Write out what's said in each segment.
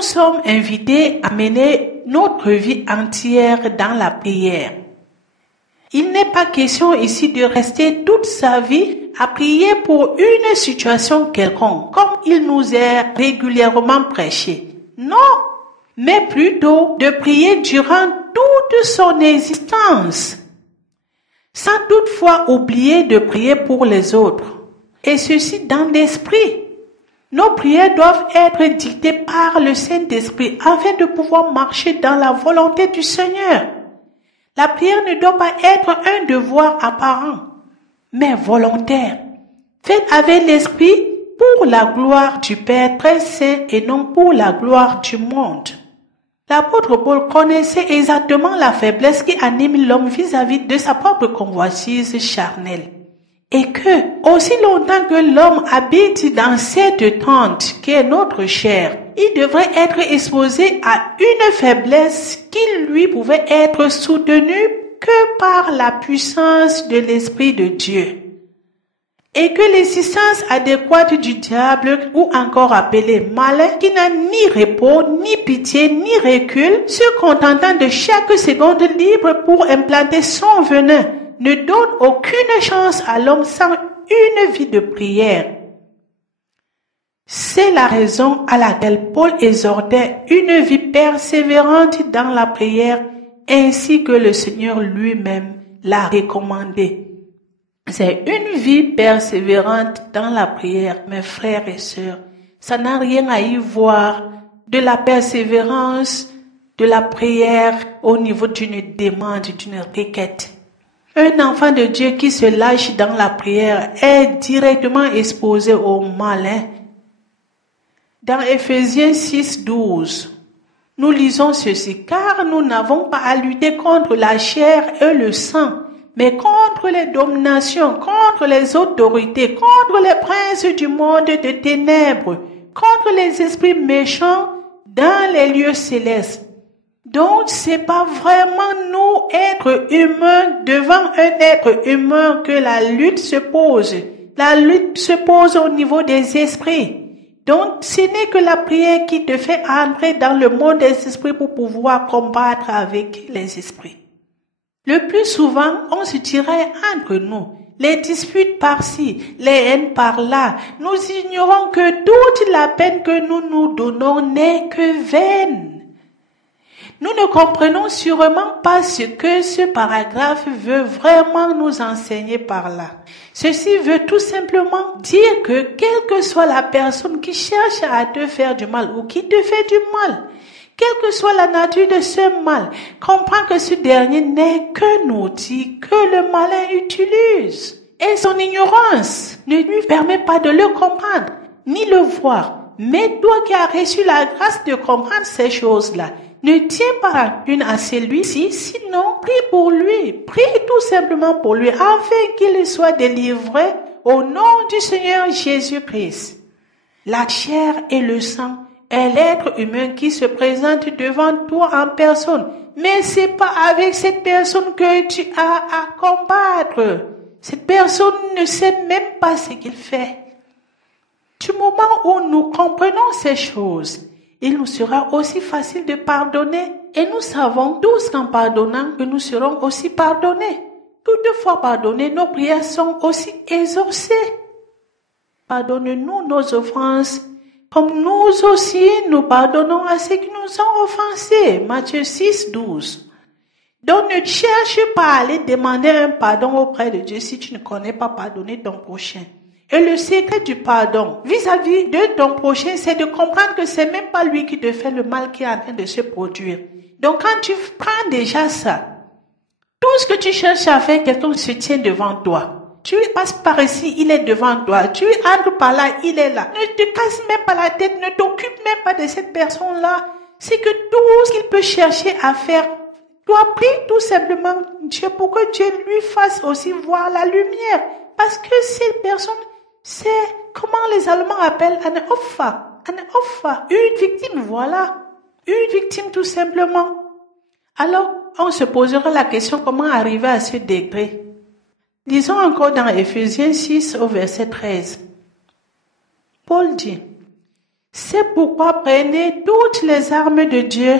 nous sommes invités à mener notre vie entière dans la prière. Il n'est pas question ici de rester toute sa vie à prier pour une situation quelconque, comme il nous est régulièrement prêché. Non, mais plutôt de prier durant toute son existence, sans toutefois oublier de prier pour les autres, et ceci dans l'esprit. Nos prières doivent être dictées par le Saint-Esprit afin de pouvoir marcher dans la volonté du Seigneur. La prière ne doit pas être un devoir apparent, mais volontaire, faite avec l'Esprit pour la gloire du Père très saint et non pour la gloire du monde. L'apôtre Paul connaissait exactement la faiblesse qui anime l'homme vis-à-vis de sa propre convoitise charnelle. Et que, aussi longtemps que l'homme habite dans cette tente qui est notre chair, il devrait être exposé à une faiblesse qui lui pouvait être soutenue que par la puissance de l'Esprit de Dieu. Et que l'existence adéquate du diable, ou encore appelé malin, qui n'a ni repos, ni pitié, ni recul, se contentant de chaque seconde libre pour implanter son venin, ne donne aucune chance à l'homme sans une vie de prière. C'est la raison à laquelle Paul exhortait une vie persévérante dans la prière, ainsi que le Seigneur lui-même l'a recommandé. C'est une vie persévérante dans la prière, mes frères et sœurs. Ça n'a rien à y voir de la persévérance de la prière au niveau d'une demande, d'une requête. Un enfant de Dieu qui se lâche dans la prière est directement exposé au mal. Dans Ephésiens 6:12, nous lisons ceci: car nous n'avons pas à lutter contre la chair et le sang, mais contre les dominations, contre les autorités, contre les princes du monde de ténèbres, contre les esprits méchants dans les lieux célestes. Donc, c'est pas vraiment nous, êtres humains, devant un être humain que la lutte se pose. La lutte se pose au niveau des esprits. Donc, ce n'est que la prière qui te fait entrer dans le monde des esprits pour pouvoir combattre avec les esprits. Le plus souvent, on se tiraille entre nous. Les disputes par-ci, les haines par-là. Nous ignorons que toute la peine que nous nous donnons n'est que vaine. Nous ne comprenons sûrement pas ce que ce paragraphe veut vraiment nous enseigner par là. Ceci veut tout simplement dire que quelle que soit la personne qui cherche à te faire du mal ou qui te fait du mal, quelle que soit la nature de ce mal, comprends que ce dernier n'est qu'un outil que le malin utilise. Et son ignorance ne lui permet pas de le comprendre, ni le voir. Mais toi qui as reçu la grâce de comprendre ces choses-là, ne tiens pas rancune à celui-ci, sinon prie pour lui. Prie tout simplement pour lui, afin qu'il soit délivré au nom du Seigneur Jésus-Christ. La chair et le sang est l'être humain qui se présente devant toi en personne. Mais c'est pas avec cette personne que tu as à combattre. Cette personne ne sait même pas ce qu'il fait. Du moment où nous comprenons ces choses, il nous sera aussi facile de pardonner. Et nous savons tous qu'en pardonnant, que nous serons aussi pardonnés. Toutefois pardonnés, nos prières sont aussi exaucées. Pardonne-nous nos offenses, comme nous aussi nous pardonnons à ceux qui nous ont offensés. Matthieu 6:12. Donc ne cherche pas à aller demander un pardon auprès de Dieu si tu ne connais pas pardonner ton prochain. Et le secret du pardon vis-à-vis de ton prochain, c'est de comprendre que c'est même pas lui qui te fait le mal qui est en train de se produire. Donc quand tu prends déjà ça, tout ce que tu cherches à faire, quelqu'un se tient devant toi. Tu passes par ici, il est devant toi. Tu entres par là, il est là. Ne te casses même pas la tête, ne t'occupe même pas de cette personne-là. C'est que tout ce qu'il peut chercher à faire, toi prie tout simplement Dieu pour que Dieu lui fasse aussi voir la lumière. Parce que cette personne, c'est, comment les Allemands appellent, un Opfer, une victime, voilà. Une victime tout simplement. Alors, on se posera la question comment arriver à ce degré. Lisons encore dans Ephésiens 6 au verset 13. Paul dit, C'est pourquoi prenez toutes les armes de Dieu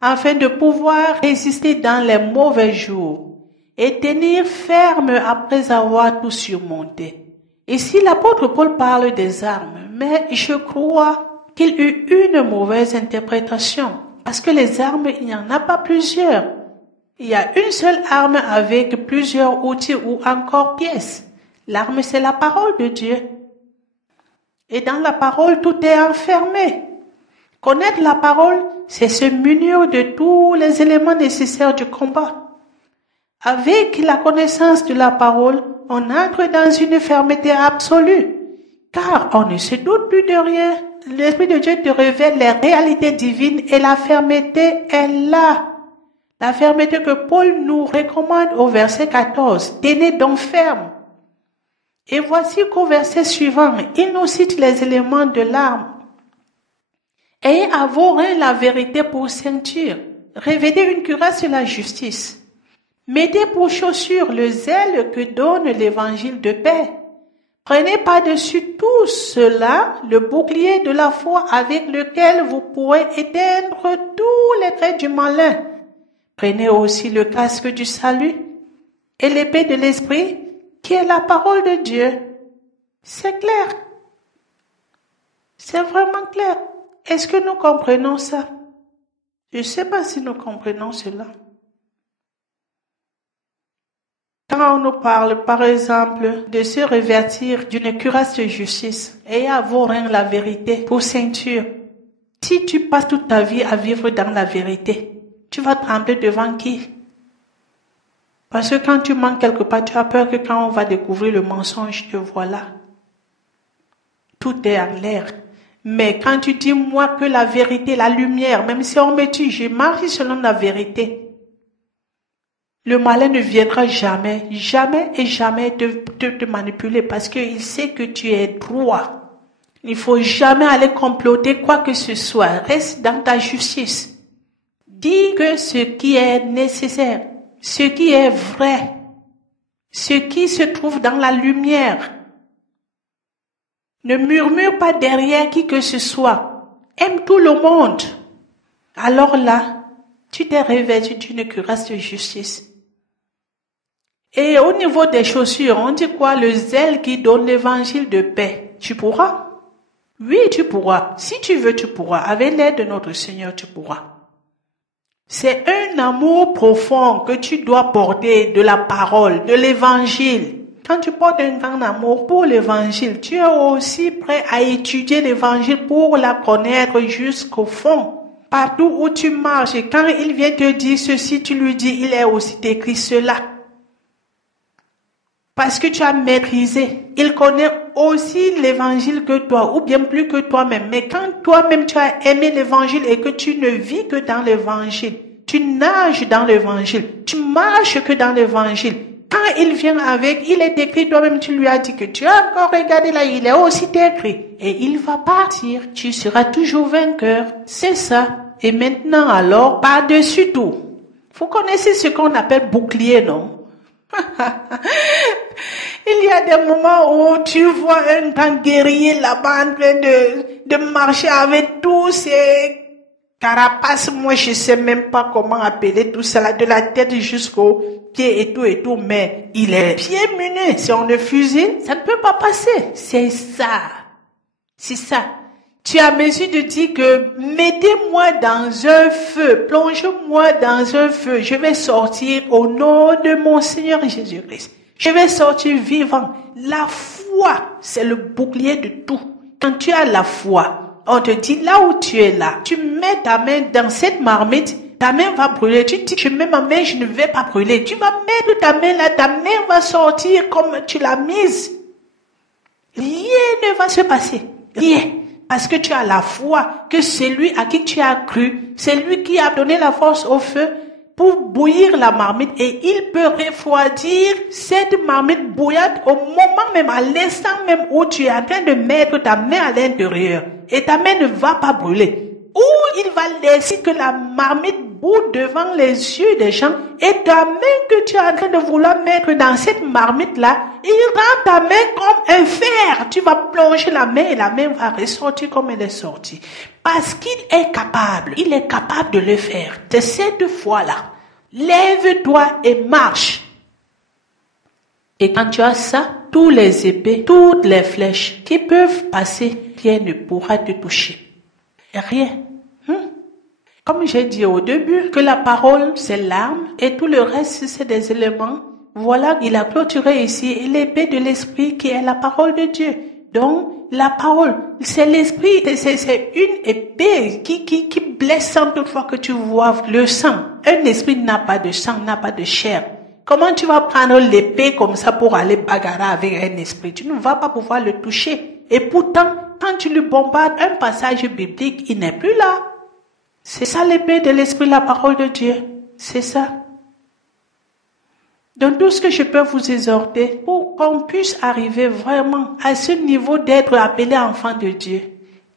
afin de pouvoir résister dans les mauvais jours et tenir ferme après avoir tout surmonté. Ici, l'apôtre Paul parle des armes, mais je crois qu'il eut une mauvaise interprétation parce que les armes, il n'y en a pas plusieurs. Il y a une seule arme avec plusieurs outils ou encore pièces. L'arme, c'est la parole de Dieu. Et dans la parole, tout est enfermé. Connaître la parole, c'est se munir de tous les éléments nécessaires du combat. Avec la connaissance de la parole, on entre dans une fermeté absolue, car on ne se doute plus de rien. L'Esprit de Dieu te révèle les réalités divines et la fermeté est là. La fermeté que Paul nous recommande au verset 14. Tenez donc ferme. Et voici qu'au verset suivant, il nous cite les éléments de l'arme. Ayez à vos reins la vérité pour ceinture. Revêtez une cuirasse de la justice. Mettez pour chaussure le zèle que donne l'évangile de paix. Prenez par-dessus tout cela le bouclier de la foi avec lequel vous pourrez éteindre tous les traits du malin. Prenez aussi le casque du salut et l'épée de l'esprit qui est la parole de Dieu. C'est clair. C'est vraiment clair. Est-ce que nous comprenons ça? Je ne sais pas si nous comprenons cela. Quand on nous parle, par exemple, de se revêtir d'une cuirasse de justice et à vos reins la vérité pour ceinture, si tu passes toute ta vie à vivre dans la vérité, tu vas trembler devant qui? Parce que quand tu manques quelque part, tu as peur que quand on va découvrir le mensonge, te voilà. Tout est en l'air. Mais quand tu dis, moi, que la vérité, la lumière, même si on me tue, je marche selon la vérité. Le malin ne viendra jamais, jamais et jamais te manipuler parce qu'il sait que tu es droit. Il faut jamais aller comploter quoi que ce soit. Reste dans ta justice. Dis que ce qui est nécessaire, ce qui est vrai, ce qui se trouve dans la lumière. Ne murmure pas derrière qui que ce soit. Aime tout le monde. Alors là, tu t'es revêtu d'une cuirasse de justice. Et au niveau des chaussures, on dit quoi? Le zèle qui donne l'évangile de paix. Tu pourras? Oui, tu pourras. Si tu veux, tu pourras. Avec l'aide de notre Seigneur, tu pourras. C'est un amour profond que tu dois porter de la parole, de l'évangile. Quand tu portes un grand amour pour l'évangile, tu es aussi prêt à étudier l'évangile pour la connaître jusqu'au fond. Partout où tu marches, et quand il vient te dire ceci, tu lui dis, il est aussi écrit cela. Parce que tu as maîtrisé. Il connaît aussi l'évangile que toi, ou bien plus que toi-même. Mais quand toi-même tu as aimé l'évangile et que tu ne vis que dans l'évangile, tu nages dans l'évangile, tu marches que dans l'évangile. Quand il vient avec, il est écrit, toi-même tu lui as dit que tu as encore regardé là, il est aussi écrit. Et il va partir, tu seras toujours vainqueur. C'est ça. Et maintenant alors, par-dessus tout, vous connaissez ce qu'on appelle bouclier, non? Il y a des moments où tu vois un grand guerrier là-bas en train de marcher avec tous ces carapaces. Moi, je sais même pas comment appeler tout cela, de la tête jusqu'aux pieds et tout, mais il est pieds munis. Si on le fusille, ça ne peut pas passer. C'est ça. C'est ça. Tu as mesure de dire que mettez-moi dans un feu, plongez-moi dans un feu, je vais sortir au nom de mon Seigneur Jésus-Christ. Je vais sortir vivant. La foi, c'est le bouclier de tout. Quand tu as la foi, on te dit là où tu es là, tu mets ta main dans cette marmite, ta main va brûler. Tu dis, je mets ma main, je ne vais pas brûler. Tu vas mettre ta main là, ta main va sortir comme tu l'as mise. Rien ne va se passer. Rien. Parce que tu as la foi que celui à qui tu as cru, c'est lui qui a donné la force au feu pour bouillir la marmite et il peut refroidir cette marmite bouillante au moment même, à l'instant même où tu es en train de mettre ta main à l'intérieur et ta main ne va pas brûler. Où il va laisser que la marmite bout devant les yeux des gens et ta main que tu es en train de vouloir mettre dans cette marmite-là, il rend ta main comme un fer. Tu vas plonger la main et la main va ressortir comme elle est sortie. Parce qu'il est capable, il est capable de le faire. C'est cette fois-là. Lève-toi et marche. Et quand tu as ça, tous les épées, toutes les flèches qui peuvent passer, rien ne pourra te toucher. Rien. Comme j'ai dit au début, que la parole, c'est l'arme et tout le reste, c'est des éléments. Voilà, il a clôturé ici l'épée de l'esprit qui est la parole de Dieu. Donc, la parole, c'est l'esprit, c'est une épée qui blesse toutefois que tu vois le sang. Un esprit n'a pas de sang, n'a pas de chair. Comment tu vas prendre l'épée comme ça pour aller bagarrer avec un esprit? Tu ne vas pas pouvoir le toucher. Et pourtant, quand tu lui bombardes un passage biblique, il n'est plus là. C'est ça l'épée de l'esprit, la parole de Dieu. C'est ça. Donc tout ce que je peux vous exhorter pour qu'on puisse arriver vraiment à ce niveau d'être appelé enfant de Dieu.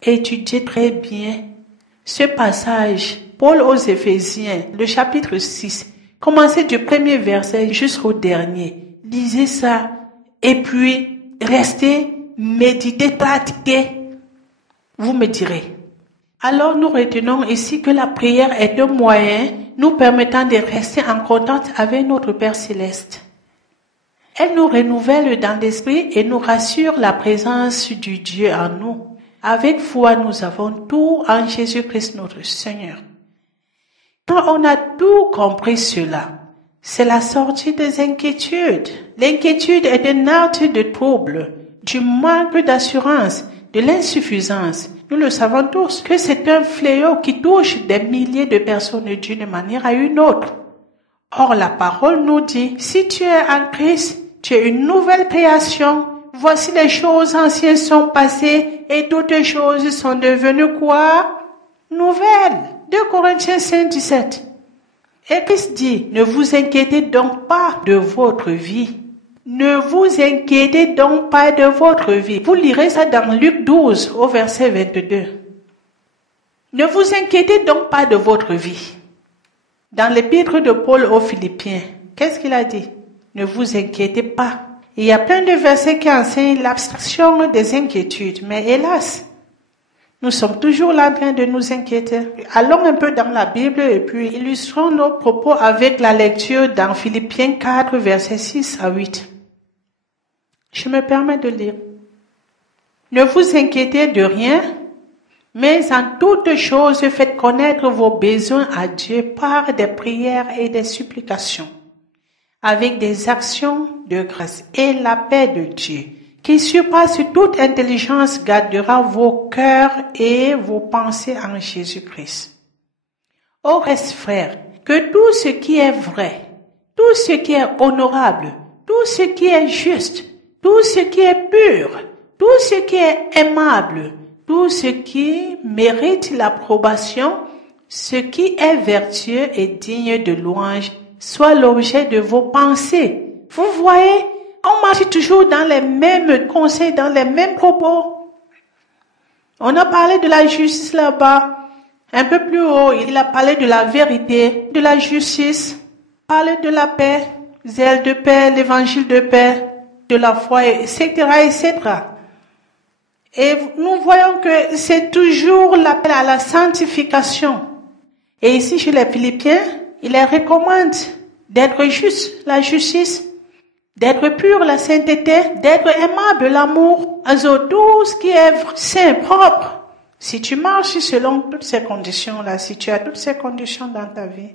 Étudiez très bien ce passage. Paul aux Éphésiens, le chapitre 6. Commencez du premier verset jusqu'au dernier. Lisez ça. Et puis, restez, méditez, pratiquez. Vous me direz. Alors nous retenons ici que la prière est un moyen nous permettant de rester en contact avec notre Père Céleste. Elle nous renouvelle dans l'esprit et nous rassure la présence du Dieu en nous. Avec foi, nous avons tout en Jésus-Christ notre Seigneur. Quand on a tout compris cela, c'est la sortie des inquiétudes. L'inquiétude est un acte de trouble, du manque d'assurance, de l'insuffisance. Nous le savons tous que c'est un fléau qui touche des milliers de personnes d'une manière à une autre. Or, la parole nous dit, si tu es en Christ, tu es une nouvelle création. Voici les choses anciennes sont passées et toutes choses sont devenues quoi? Nouvelles. 2 Corinthiens 5, 17. Et Christ dit, ne vous inquiétez donc pas de votre vie. Ne vous inquiétez donc pas de votre vie. Vous lirez ça dans Luc 12 au verset 22. Ne vous inquiétez donc pas de votre vie. Dans l'épître de Paul aux Philippiens, qu'est-ce qu'il a dit? Ne vous inquiétez pas. Il y a plein de versets qui enseignent l'abstraction des inquiétudes, mais hélas, nous sommes toujours là en train de nous inquiéter. Allons un peu dans la Bible et puis illustrons nos propos avec la lecture dans Philippiens 4, versets 6 à 8. Je me permets de lire. Ne vous inquiétez de rien, mais en toutes choses faites connaître vos besoins à Dieu par des prières et des supplications, avec des actions de grâce, et la paix de Dieu, qui surpasse toute intelligence, gardera vos cœurs et vos pensées en Jésus-Christ. Au reste, frères, que tout ce qui est vrai, tout ce qui est honorable, tout ce qui est juste, tout ce qui est pur, tout ce qui est aimable, tout ce qui mérite l'approbation, ce qui est vertueux et digne de louange, soit l'objet de vos pensées. Vous voyez, on marche toujours dans les mêmes conseils, dans les mêmes propos. On a parlé de la justice là-bas. Un peu plus haut, il a parlé de la vérité, de la justice, parlé de la paix, zèle de paix, l'évangile de paix, de la foi, etc., etc. Et nous voyons que c'est toujours l'appel à la sanctification. Et ici, chez les Philippiens, il les recommande d'être juste, la justice, d'être pur, la sainteté, d'être aimable, l'amour, tout ce qui est saint, propre. Si tu marches selon toutes ces conditions-là, si tu as toutes ces conditions dans ta vie,